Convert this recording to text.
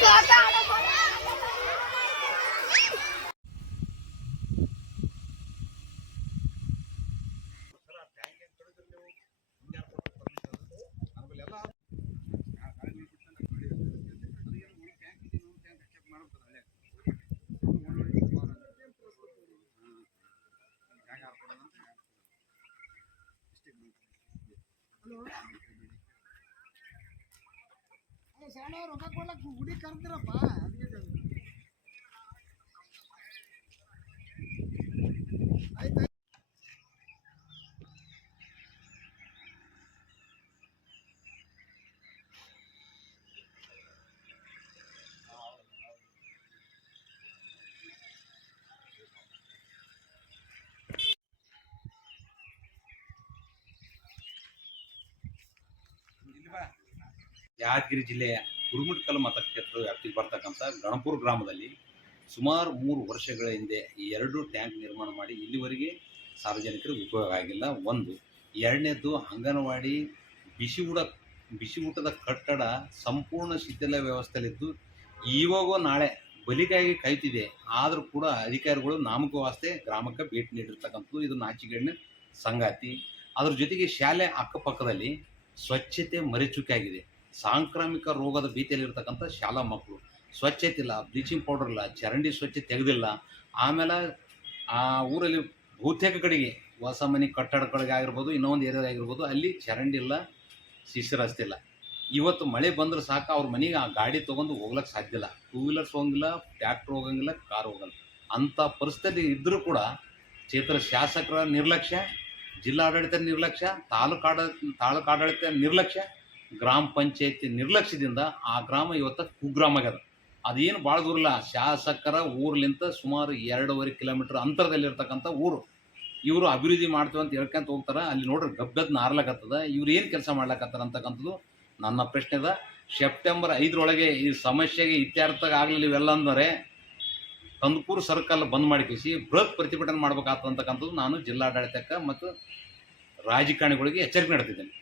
Hello. ಸಣ್ಣ ರೊಕ್ಕ ಕೊಡ್ಲಕ್ ಗುಡಿ ಕರ್ದ್ರಪ್ಪ ಅದಕ್ಕೆ ಕೇಳ್ದೆ. ಆಯ್ತು ಯಾದಗಿರಿ ಜಿಲ್ಲೆಯ ಗುರುಮಿಟ್ಕಲ್ ಮತಕ್ಷೇತ್ರ ವ್ಯಾಪ್ತಿಗೆ ಬರ್ತಕ್ಕಂಥ ಗಣಪುರ ಗ್ರಾಮದಲ್ಲಿ ಸುಮಾರು ಮೂರು ವರ್ಷಗಳ ಹಿಂದೆ ಎರಡು ಟ್ಯಾಂಕ್ ನಿರ್ಮಾಣ ಮಾಡಿ ಇಲ್ಲಿವರೆಗೆ ಸಾರ್ವಜನಿಕರಿಗೆ ಉಪಯೋಗ ಆಗಿಲ್ಲ. ಒಂದು, ಎರಡನೇದ್ದು ಅಂಗನವಾಡಿ ಬಿಸಿ ಊಟ ಬಿಸಿ ಊಟದ ಕಟ್ಟಡ ಸಂಪೂರ್ಣ ಶಿಥಿಲ ವ್ಯವಸ್ಥೆಯಲ್ಲಿದ್ದು, ಇವಾಗೋ ನಾಳೆ ಬಲಿಗಾಗಿ ಕಾಯ್ತಿದೆ ಆದರೂ ಕೂಡ ಅಧಿಕಾರಿಗಳು ನಾಮಕವಾಸ್ತೆ ಗ್ರಾಮಕ್ಕೆ ಭೇಟಿ ನೀಡಿರ್ತಕ್ಕಂಥದ್ದು ಇದು ನಾಚಿಕೆಣ್ಣ ಸಂಗಾತಿ. ಅದ್ರ ಜೊತೆಗೆ ಶಾಲೆ ಅಕ್ಕಪಕ್ಕದಲ್ಲಿ ಸ್ವಚ್ಛತೆ ಮರೆಚುಕೆ ಆಗಿದೆ ಸಾಂಕ್ರಾಮಿಕ ರೋಗದ ಭೀತಿಯಲ್ಲಿರ್ತಕ್ಕಂಥ ಶಾಲಾ ಮಕ್ಕಳು. ಸ್ವಚ್ಛತೆ ಇಲ್ಲ, ಬ್ಲೀಚಿಂಗ್ ಪೌಡರ್ ಇಲ್ಲ, ಚರಂಡಿ ಸ್ವಚ್ಛ ತೆಗೆದಿಲ್ಲ. ಆಮೇಲೆ ಆ ಊರಲ್ಲಿ ಬಹುತೇಕ ಕಡೆಗೆ ಹೊಸ ಮನೆ ಕಟ್ಟಡಗಳಿಗೆ ಆಗಿರ್ಬೋದು, ಇನ್ನೊಂದು ಏರಿಯಾದ ಆಗಿರ್ಬೋದು, ಅಲ್ಲಿ ಚರಂಡಿ ಇಲ್ಲ ಶಿಶು ರಸ್ತೆ ಇಲ್ಲ. ಇವತ್ತು ಮಳೆ ಬಂದ್ರೆ ಸಾಕು, ಅವ್ರ ಮನೆಗೆ ಆ ಗಾಡಿ ತೊಗೊಂಡು ಹೋಗ್ಲಕ್ಕೆ ಸಾಧ್ಯ ಇಲ್ಲ. ಟೂ ವೀಲರ್ಸ್ ಹೋಗಂಗಿಲ್ಲ ಟ್ಯಾಕ್ಟ್ರ್ ಹೋಗಂಗಿಲ್ಲ ಕಾರ್ ಹೋಗಲ್ಲ. ಅಂಥ ಪರಿಸ್ಥಿತಿ ಇದ್ದರೂ ಕೂಡ ಕ್ಷೇತ್ರ ಶಾಸಕರ ನಿರ್ಲಕ್ಷ್ಯ ಜಿಲ್ಲಾಡಳಿತ ನಿರ್ಲಕ್ಷ್ಯ, ತಾಲೂಕು ಆಡ, ತಾಲೂಕು ಆಡಳಿತ ನಿರ್ಲಕ್ಷ್ಯ ಗ್ರಾಮ ಪಂಚಾಯತಿ ನಿರ್ಲಕ್ಷ್ಯದಿಂದ ಆ ಗ್ರಾಮ ಇವತ್ತು ಕುಗ್ರಾಮ ಆಗ್ಯದ. ಅದೇನು ಭಾಳ ದೂರ ಇಲ್ಲ. ಶಾಸಕರ ಊರ್ಲಿಂತ ಸುಮಾರು ಎರಡೂವರೆ ಕಿಲೋಮೀಟರ್ ಅಂತರದಲ್ಲಿರ್ತಕ್ಕಂಥ ಊರು. ಇವರು ಅಭಿವೃದ್ಧಿ ಮಾಡ್ತೀವಿ ಅಂತ ಹೇಳ್ಕೊಂತ ಹೋಗ್ತಾರೆ. ಅಲ್ಲಿ ನೋಡ್ರಿ ಗಬ್ಬದ್ ನಾರ್ಲಕತ್ತದ. ಇವ್ರು ಏನು ಕೆಲಸ ಮಾಡ್ಲಕತ್ತಾರ ಅಂತಕ್ಕಂಥದ್ದು ನನ್ನ ಪ್ರಶ್ನೆ ಅದ. ಸೆಪ್ಟೆಂಬರ್ ಐದರೊಳಗೆ ಈ ಸಮಸ್ಯೆಗೆ ಇತ್ಯರ್ಥ ಆಗಲಿಲ್ಲ ಇವೆಲ್ಲ ಅಂದರೆ ಕಂದಕೂರು ಸರ್ಕಲ್ ಬಂದ್ ಮಾಡಿಕಿಸಿ ಬೃಹತ್ ಪ್ರತಿಭಟನೆ ಮಾಡ್ಬೇಕಾಗ್ತಂತಕ್ಕಂಥದ್ದು ನಾನು ಜಿಲ್ಲಾಡಳಿತಕ್ಕೆ ಮತ್ತು ರಾಜಕಾರಣಿಗಳಿಗೆ ಎಚ್ಚರಿಕೆ ನೀಡ್ತಿದ್ದೇನೆ.